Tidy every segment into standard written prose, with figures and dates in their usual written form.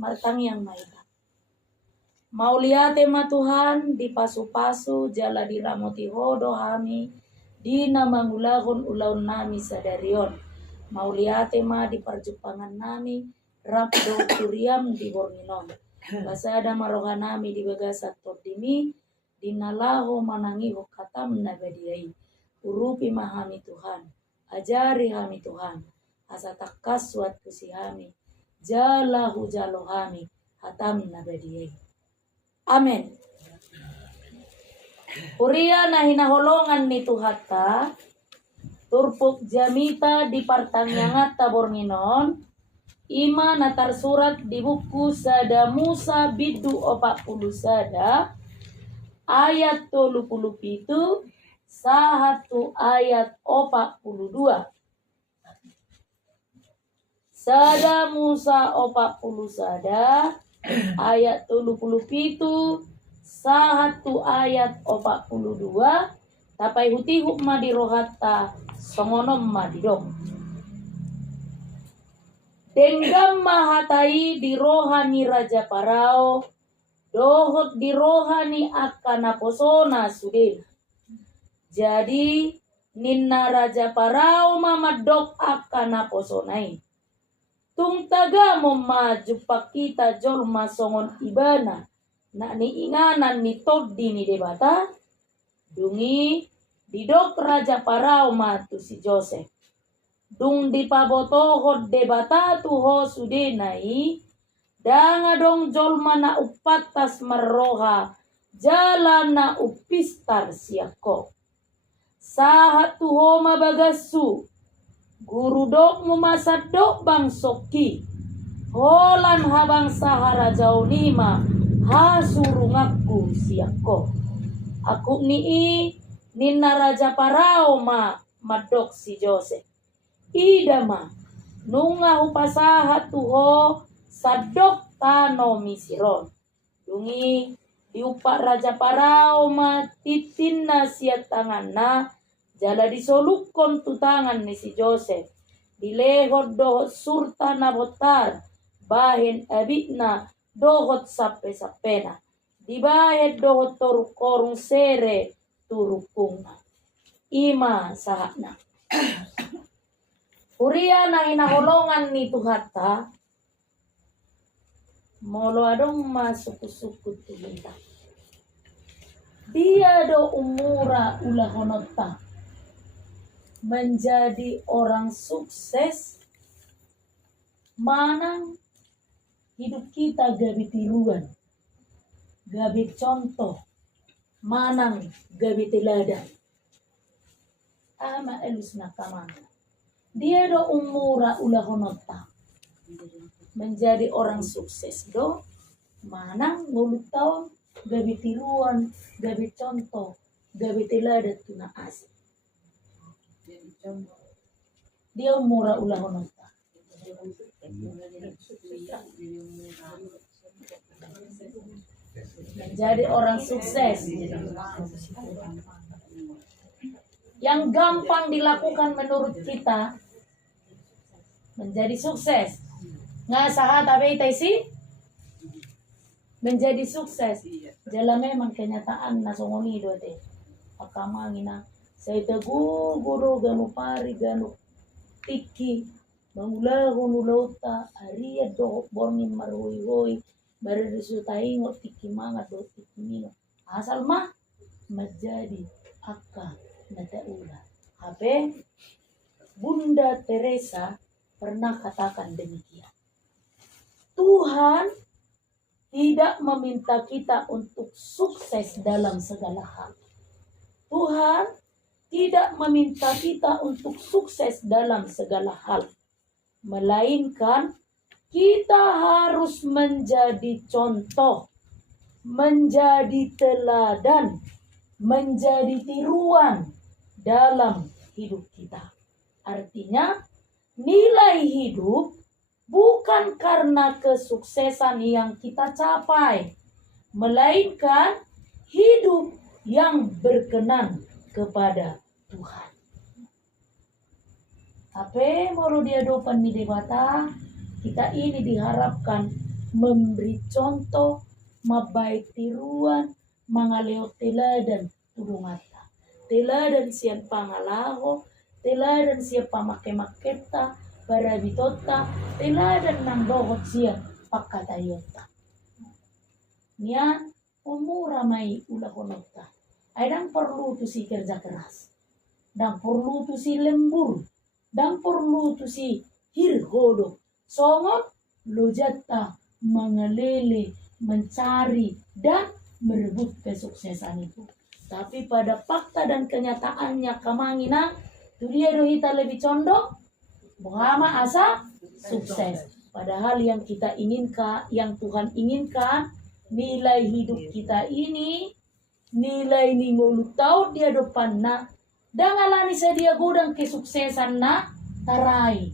martang yang maida. Mauliate ma Tuhan di pasu-pasu jala diramoti hodo hami dina mangulahun ulaun nami sadarion. Mauliate ma di parjupangan nami rapdo turiam di borninon. Basada maroha nami di bagasat tordimi dinalaho manangiho katam nagadiai. Urupi mahami Tuhan, ajari hami Tuhan, asa takas suat kusihami, jalahu jalohami, hatam nagadiai. Amen. Uria na hinaholongan ni Tuhata, turpuk jamita di partanyangat taborninon, ima na tarsurat di buku sada Musa bidu 40 sada, ayat 37, sahatu ayat 42. Sada Musa 40 sada, ayat 37, sahatu ayat 42, tapai hutihuk madirohata songonom madidom. Denggam mahatai di rohani Raja Parao, dohot di rohani akana posona sudin. Jadi ninna Raja Parao mamadok akana posonai. Tung taga mo maju pakita jol masongon ibana na ni inganan ni toddi ni debata dungi didok Raja Parao matu si Joseph dung dipabotohod debata tuho sudenai danga dong jol mana upatas marroha jalan na upistar siako sahat tuho mabagasu guru dok mumasadok bang soki holan habang sahara jauh nima hasurungaku siako aku nii ninna Raja Parao madok si Joseph idama nunga upasaha tuho sadok tano misiron dungi diupak Raja Parao titinna siat tanganna jala disolukon tu tangan ni si Joseph. Dilehot dohot surta na botar. Bahin abitna dohot sape-sapena. Dibahet dohot torukorung sere turukungna. Ima sahakna. Uria na inaholongan ni Tuhata. Molo adong masuku-suku tuhinta. Dia do umura ulahonota. Menjadi orang sukses manang hidup kita gabi tiruan, gabi contoh, manang gabi teladan. Ama elus nakamana. Dia do umura ulahonota menjadi orang sukses do manang ngulut tahun gabi tiruan, gabi contoh, gabi teladan tuna asik. Dia umura ulahonota menjadi orang sukses yang gampang dilakukan menurut kita menjadi sukses nggak sahat tapi taisi menjadi sukses jala memang kenyataan nasongoni do teh akamangina saya teguh guru ganu pari ganu tiki mangulahu nulauta aria do borni marui hoi bare disutai ngot tiki manga do tiki mino asal mah menjadi akka nataula habe Bunda Teresa pernah katakan demikian. Tuhan tidak meminta kita untuk sukses dalam segala hal. Tuhan tidak meminta kita untuk sukses dalam segala hal. Melainkan kita harus menjadi contoh, menjadi teladan, menjadi tiruan dalam hidup kita. Artinya nilai hidup bukan karena kesuksesan yang kita capai, melainkan hidup yang berkenan kepada Tuhan. Tapi mau dia dopan di debata, kita ini diharapkan memberi contoh, mabaik tiruan, mangaleo teladan tudungata. Teladan sian pangalaho, teladan sian pamake-maketa, barabitota, teladan nang dohot sian pakatayota. Nia umura mai ulahonota. Aidang perlu tu si kerja keras. Dan perlu tu si lembur. Dan perlu tu si hirhodo. Songot lojata mengelele, mencari dan merebut kesuksesan itu. Tapi pada fakta dan kenyataannya kamangina, tu dia dohita lebih condong Muhammad asa sukses. Padahal yang kita inginkan, yang Tuhan inginkan, nilai hidup kita ini, nilai ni mulut tahu dia depan na, dangalani sedia gudang kesuksesan na tarai.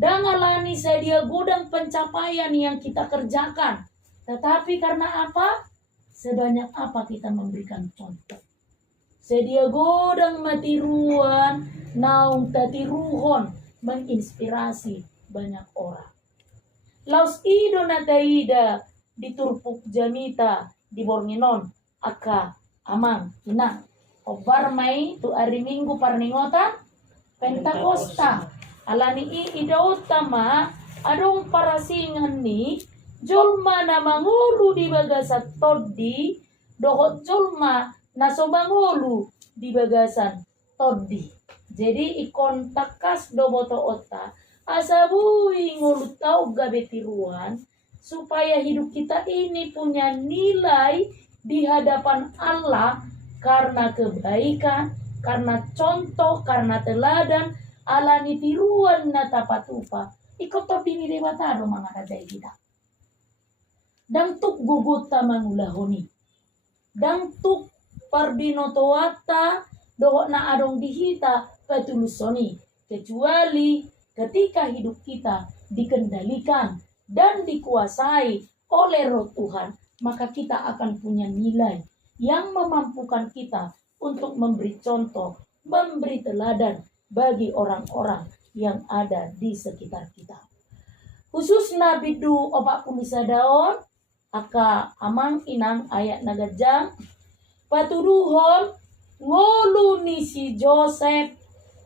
Dangalani sedia gudang pencapaian yang kita kerjakan. Tetapi karena apa? Sebanyak apa kita memberikan contoh. Sedia gudang matiruan, naung tatiruhon, menginspirasi banyak orang. Laus ido na taida di Turpuk Jamita di Bornginon aka amang ina obar mai tu hari Minggu parningota Pentakosta alani ida utama adong parasingan ni jolma na mangulu di bagasan toddi dohot jolma na somangulu di bagasan toddi. Jadi ikon takas do boto ota asabui ngulu tau gabetiruan supaya hidup kita ini punya nilai di hadapan Allah karena kebaikan, karena contoh, karena teladan, alani tiruan na tapatupa. Ikut topi ni debatado mga kaday kita. Dang tuk guguta mangulahoni. Dang tuk parbinotoata doho na adong dihita patulusoni. Kecuali ketika hidup kita dikendalikan dan dikuasai oleh Roh Tuhan, maka kita akan punya nilai yang memampukan kita untuk memberi contoh, memberi teladan bagi orang-orang yang ada di sekitar kita. Khusus Nabi Du opak pulisa daon, aka amang inang ayat nagajang, patuduhon ngolu ni si Joseph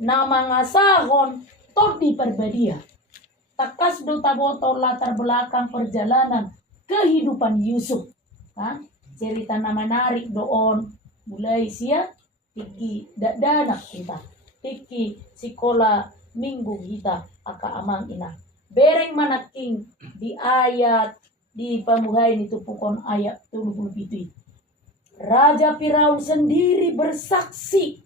na mangasahon todi perbadia. Takas do taboto latar belakang perjalanan kehidupan Yusuf. Cerita na menarik doon. Mulai siya, tiki danak kita. Tiki sekolah minggu kita, aka amang ina. Bereng manaking di ayat, di pamuhay nito pukon ayat 27. Raja Firaun sendiri bersaksi.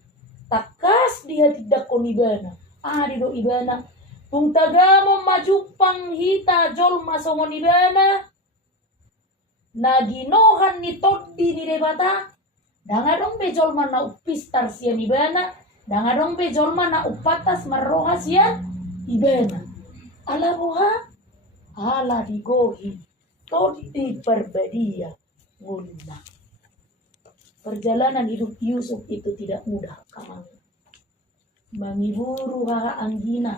Takas dia tidak konibana. Di do ibana. Tung tagamo majupang hita jol masongon ibana. Naginohan ni toddi ni debata. Dangadong be jol mana upistar siya ibana. Dangadong be jol mana upatas marroha siya ibana. Ala boha. Ala digohi. Toddi perbadia. Ngulna. Perjalanan hidup Yusuf itu tidak mudah kamang. Mangiburu haha anggina.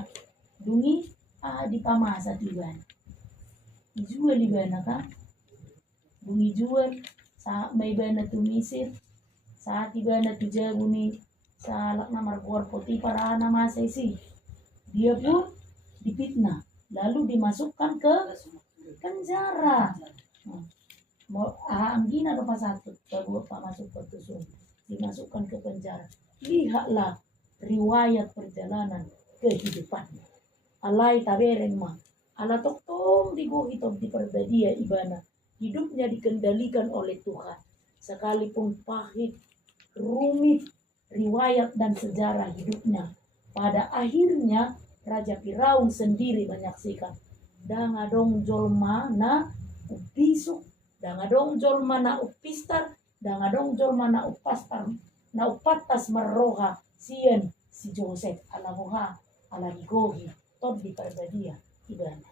Dungi di pamasa tiban. Ijual ibana ka. Dungi jual sa may bana tumisir. Sa tibana tujabuni sa alak na markuar poti para na masaysi. Dia pun dipitnah. Lalu dimasukkan ke penjara. Anggina do pasatut. Baru masuk ke tusuk. Dimasukkan ke penjara. Lihatlah riwayat perjalanan kehidupannya. Alai tabereng mah. Ala toktong digohitog di perbadia ibana. Hidupnya dikendalikan oleh Tuhan. Sekalipun pahit, rumit, riwayat dan sejarah hidupnya. Pada akhirnya Raja Firaun sendiri menyaksikan. Dangadong jolma na upisuk. Dangadong jolma na upistar. Dangadong jolma na upastar. Na upatas marroha siyan si Joseph. Alamoha, alanigohi. Tod di perbadia ibana.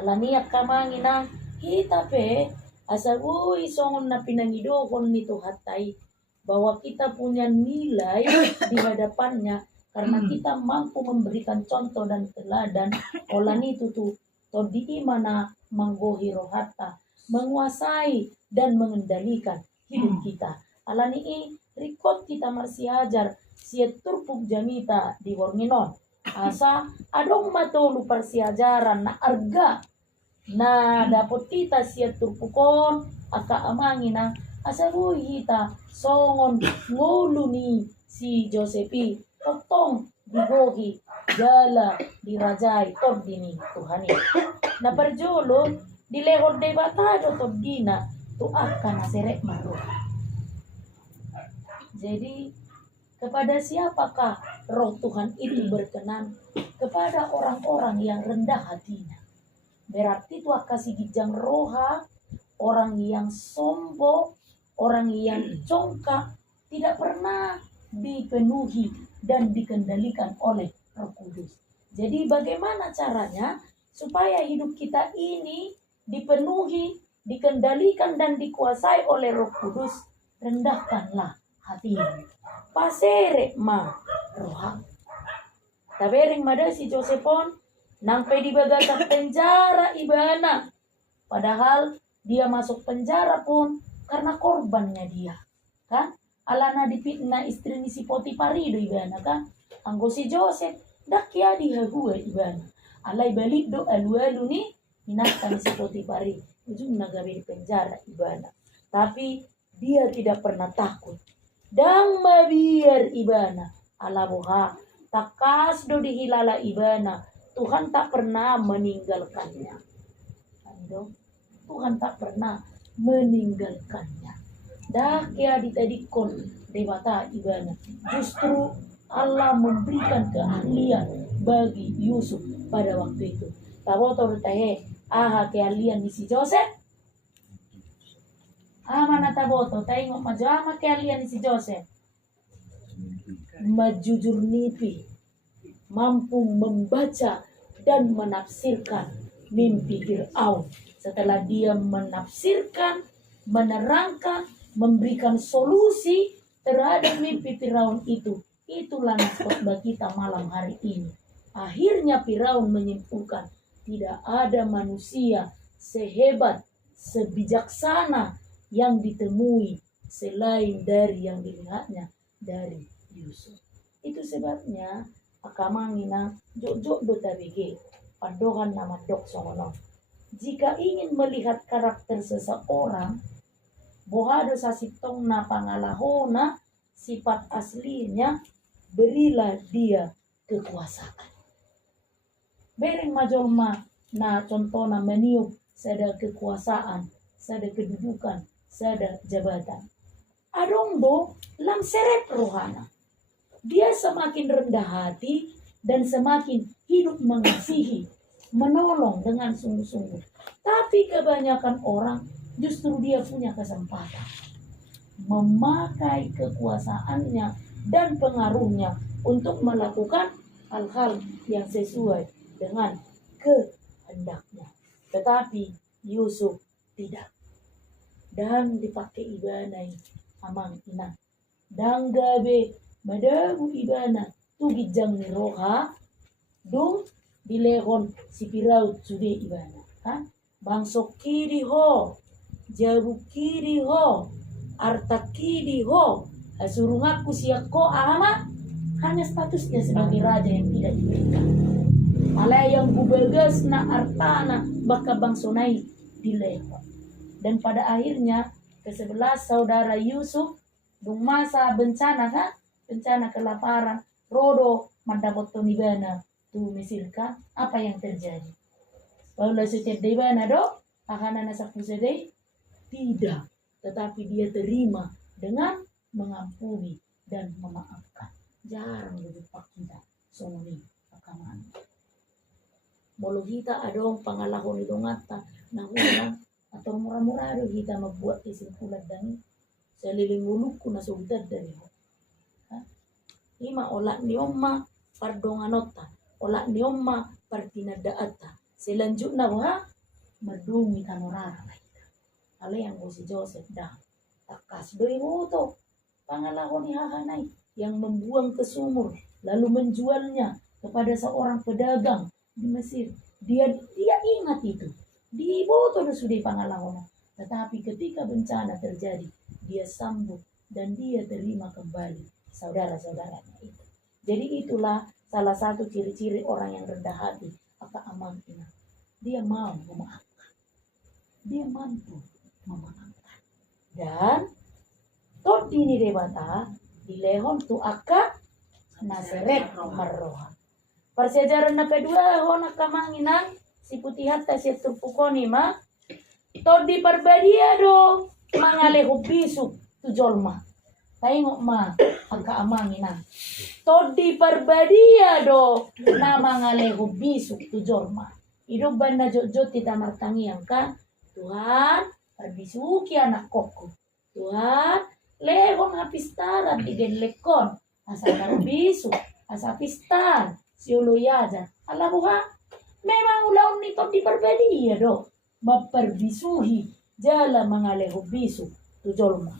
Alaniak kamangina kita pe asagui songon na pinangidokon nito hatay bahwa kita punya nilai di hadapannya karena kita mampu memberikan contoh dan teladan olah itu tuh tod di imana manggohi rohata, menguasai dan mengendalikan hidup kita. Alani rikot kita masih ajar siet turpuk jamita di Worminon. Asa adong matolu persiajaran na arga na dapat kita siet turpukon aka amangina asa hita songon ngoluni si Josepi potong digohi jala dirajai tod dini Tuhani na perjolo dilehor de batado tod dina tu akan naserek maru. Jadi kepada siapakah roh Tuhan itu berkenan? Kepada orang-orang yang rendah hatinya. Berarti itu kasih gijang roha, orang yang sombong, orang yang congkak, tidak pernah dipenuhi dan dikendalikan oleh Roh Kudus. Jadi bagaimana caranya supaya hidup kita ini dipenuhi, dikendalikan dan dikuasai oleh Roh Kudus? Rendahkanlah hati. Pasere ma roha. Tabering mada si Josepon nang pedi bagata penjara ibana. Padahal dia masuk penjara pun karena korbannya dia. Kan? Alana dipitnah istri ni si Potifari do ibana kan? Anggo si Joseph dak ya dihagua ibana. Alai balik do alu-alu ni hinatan si Potifari. Ujung nagabe di penjara ibana. Tapi dia tidak pernah takut. Dan mabiar ibana ala boha takas do dihilala ibana Tuhan tak pernah meninggalkannya. Tuhan tak pernah meninggalkannya. Dah kia ditadikon dewata ibana. Justru Allah memberikan keahlian bagi Yusuf pada waktu itu. Taboto tahe aha keahlian di si Joseph. Mana taboto tengok majama keahlian si Joseph. Majujur nipi, mampu membaca dan menafsirkan mimpi Fir'aun. Setelah dia menafsirkan, menerangkan, memberikan solusi terhadap mimpi Fir'aun itu. Itulah khotbah kita malam hari ini. Akhirnya Fir'aun menyimpulkan tidak ada manusia sehebat, sebijaksana yang ditemui selain dari yang dilihatnya dari Yusuf. Itu sebabnya akamangina jok-jok do tabege padokan nama dok songono. Jika ingin melihat karakter seseorang, bohado sasitong na pangalahona sifat aslinya, berilah dia kekuasaan. Bereng majolma na contohna meniup sada kekuasaan, sada kedudukan, sada jabatan. Adongbo lam seret rohana. Dia semakin rendah hati dan semakin hidup mengasihi, menolong dengan sungguh-sungguh. Tapi kebanyakan orang justru dia punya kesempatan memakai kekuasaannya dan pengaruhnya untuk melakukan hal-hal yang sesuai dengan kehendaknya. Tetapi Yusuf tidak. Dan dipakai ibanai amang ina. Dan gabe madabu ibana tugijang ni roha dung dilehon si Firaun sude ibana. Kan? Bangsok kiri ho, jabu kiri ho, arta kiri ho, asurungaku siako ama. Hanya statusnya sebagai raja yang tidak diberikan. Malah yang gubegas na artana baka bangsonai dilehon. Dan pada akhirnya ke-11 saudara Yusuf dung masa bencana kan? Bencana kelaparan, rodo mandapot tonibana tu Mesir kan? Apa yang terjadi? Paula setiap debana do, akana nasa pusedei tidak, tetapi dia terima dengan mengampuni dan memaafkan. Jarang berjumpa kita songoni akaman. Bolo kita adong pangalahon idongata nahulang atau murah-murah do kita membuat kesimpulan dan seliling mulukku na sugdad dari ho. Ima olak niomma pardonganota, olak niomma partinadaata. Selanjutnya wah merdumi kanorara kita. Ale yang si Joseph dah takas doi moto pangalahon hahanai yang membuang ke sumur lalu menjualnya kepada seorang pedagang di Mesir. Dia ingat itu. Di boto sudah pangalaman. Tetapi ketika bencana terjadi, dia sambut dan dia terima kembali saudara-saudaranya itu. Jadi itulah salah satu ciri-ciri orang yang rendah hati. Apa amantina? Dia mau memaafkan. Dia mampu memaafkan. Dan tot dini debata dilehon tu aka naseret marroha. Persejaran na kedua hon akamanginan si putih hatta si tupukoni ma tot di perbadia do mangaleho bisuk tu jolma. Tengok ma angka amanginan. Tot di perbadia do na mangaleho bisuk tu jolma. Hidup banda jot-jot kita martangi angka Tuhan perbisuki anak koko. Tuhan lehon hapis tarat igen lekon asa bisu asa pistan siulo yaja ala buha memang ulaun nito di perbedi ya do maperbisuhi jala mangaleho bisu tu jolma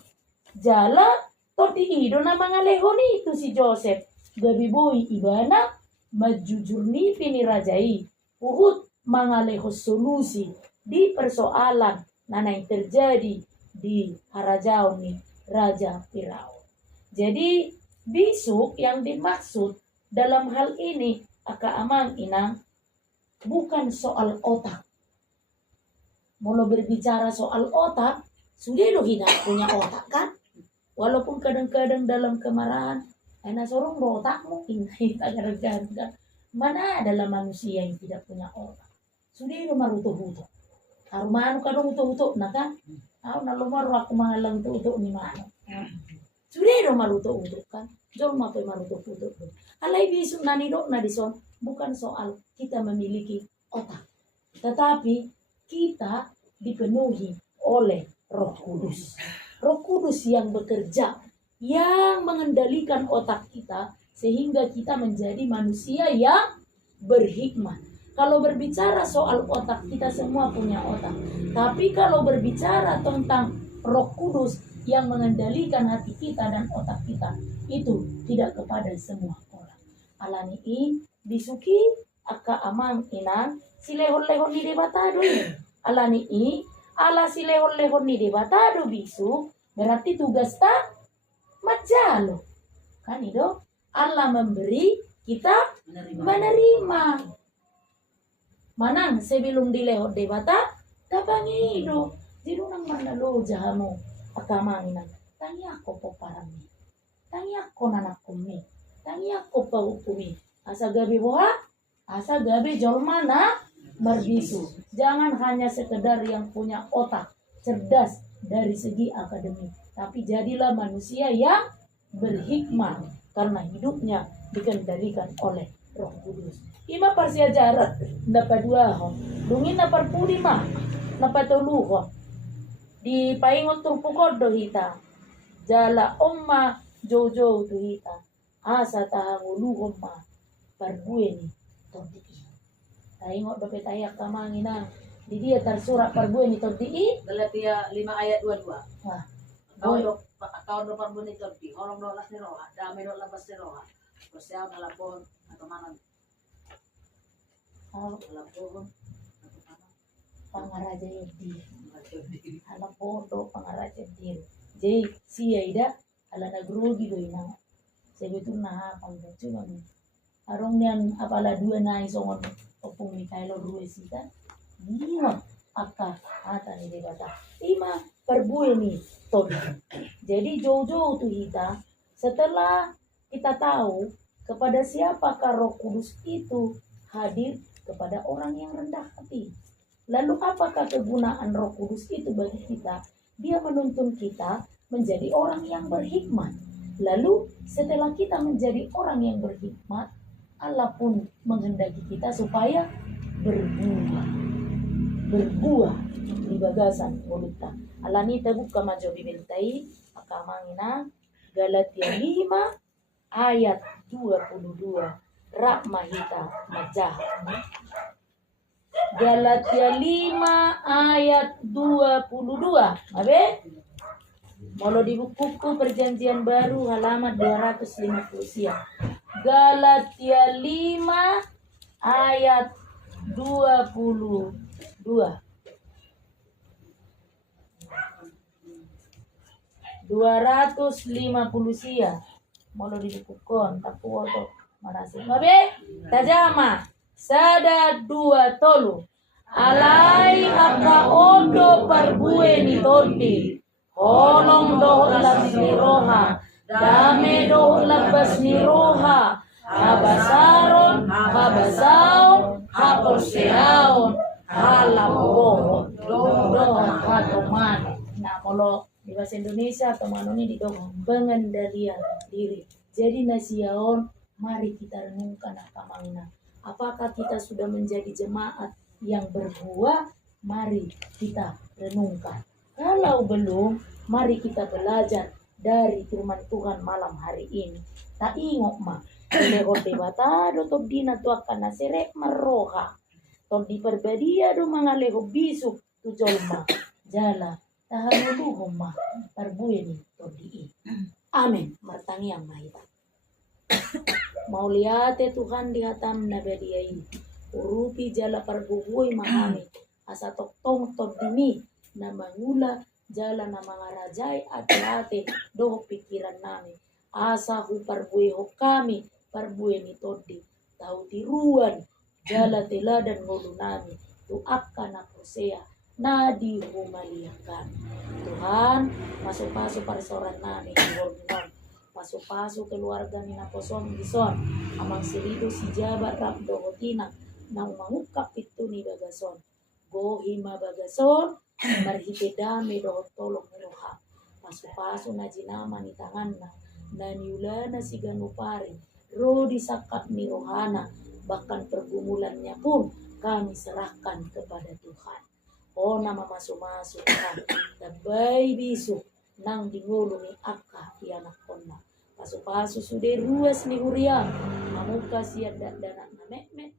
jala toti ido na mangaleho ni tu si Joseph gabi boy ibana majujur ni pini rajai uhut mangaleho solusi di persoalan nanai terjadi di Harajau nih Raja Firaun. Jadi bisuk yang dimaksud dalam hal ini aka amang inang bukan soal otak. Mau berbicara soal otak, sudah lo tidak punya otak kan? Walaupun kadang-kadang dalam kemarahan, enak sorong otakmu ini kadang-kadang mana adalah manusia yang tidak punya otak? Sudah lo maruto-huto. Harumanu kadang uto-uto na kan? Ako nalumaro ako mga lang uto ni mano. Surero maluto-uto kan? Jom mape maluto-uto. Alay bisu nanido na dison bukan soal kita memiliki otak. Tetapi kita dipenuhi oleh Roh Kudus. Roh Kudus yang bekerja, yang mengendalikan otak kita sehingga kita menjadi manusia yang berhikmat. Kalau berbicara soal otak, kita semua punya otak. Tapi kalau berbicara tentang Roh Kudus yang mengendalikan hati kita dan otak kita, itu tidak kepada semua orang. Alani i bisuki aka amang inang silehon-lehon ni debatado. Alani i ala silehon-lehon ni debatado bisu berarti tugas ta majalo. Kan itu Allah memberi, kita menerima. Manang sebelum dilehot debata tapangido jiru nang manalo jahamu akamanginan tangi ako po parami tangi ako nanakumi tangi ako pa upumi asa gabi boha asa gabi jolmana berbisu. Jangan hanya sekedar yang punya otak cerdas dari segi akademik, tapi jadilah manusia yang berhikmah karena hidupnya dikendalikan oleh Roh Kudus. Ima parsia jarak dapat dua ho. Dungin na parpudi ma napatulu ho. Di paingon turpukod do hita. Jala omma jojo do hita. Asa tahangulu omma parbueni todi. Paingon do petayak kamangina. Di dia tersurat parbueni todi. Galatia 5 ayat 22. Wah. Kawan do parbueni todi. Orang do las ni roha. Dami do labas ni roha. Persiaw na lapon atau mana? Lapon Pangaraja Yedi. Ala podo pangaraja dir. Jadi si Aida ala nagrogi do ina. Sebetul na pangda cuma ni. Arong nian apala dua na isongon opung Mikaelo Ruesi kan. Niwa aka ata ni debata. Ima perbue ni todi. Jadi jauh-jauh tu kita setelah kita tahu kepada siapakah Roh Kudus itu hadir kepada orang yang rendah hati. Lalu apakah kegunaan Roh Kudus itu bagi kita? Dia menuntun kita menjadi orang yang berhikmat. Lalu setelah kita menjadi orang yang berhikmat, Allah pun menghendaki kita supaya berbuah di bagasan mulutnya. Allah ni buka maju bibintai akamangina Galatia 5 ayat 22. Rahmahita majah. Galatia 5 ayat 22. Abe? Mau di bukuku Perjanjian Baru halaman 250 siang. Galatia 5 ayat 22. 250 sia. Molo dibukukon tapu oto marasi. Mabe tajama sada dua tolu. Alai aka odo parbue ni todi. Holong doh las ni roha. Dame doh labas ni roha. Habasaron, habasaon, haporseaon, halapohon. Doh hatoman. Nah, kalau di bahasa Indonesia teman ini di pengendalian diri. Jadi nasiaon, mari kita renungkan apa makna. Apakah kita sudah menjadi jemaat yang berbuah? Mari kita renungkan. Kalau belum, mari kita belajar dari firman Tuhan malam hari ini. Tak ingok ma, lehor debata do top dina tu akan naserek meroha. Top di perbadia do mangaleho bisu tu jolma. Jala tahan luho ma perbuye ni top di. Amin. Martangi yang mahita. Mau liate Tuhan di hatam nabadiai. Urupi jala perbubuy mahami. Asa tok tong top dimi. Nama ngula jala nama ngarajay ate-ate doh pikiran nami. Asa hu parbuye ho kami parbuye ni todi. Tau tiruan jala teladan ngulu nami. Tu akan aku sea nadi humaliakan. Tuhan masuk-masuk parisoran nami. Masuk-masuk keluarga ni naposon bison. Amang sirido si jabat rap dohotina. Nang mangukap itu ni bagason. Gohima bagason. Marhite dame dohot tolong meroha. Pasu-pasu na jinama ni tangan na. Naniulana si ganupari. Rodi sakat ni rohana. Bahkan pergumulannya pun kami serahkan kepada Tuhan. O nama masuk-masuk kan. Tabay bisu. Nang dingulungi akka ianak konna. Pasu-pasu sudah ruas ni huriang. Mamuka siya danak na mekmek.